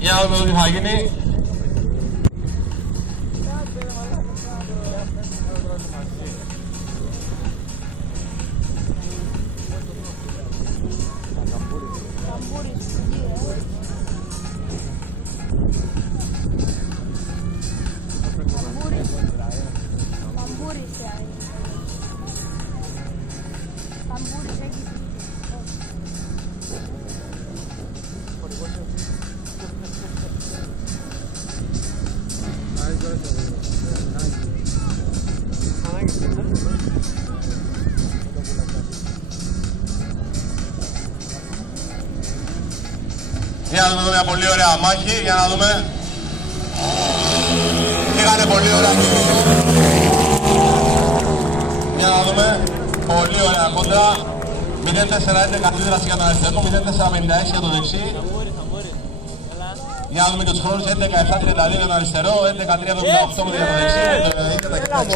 Για να δούμε τι θα γίνει. Για να δούμε μια πολύ ωραία μάχη, για να δούμε. Πήγανε πολύ ωραία. Για να δούμε. Πολύ ωραία κόντρα. 0-4-11 αντίδραση για τον αριστερό, 0-4-56 για το δεξί. Για να δούμε και τους χρόνους. 11-7-32 για τον αριστερό, 11-3-78 για το δεξί.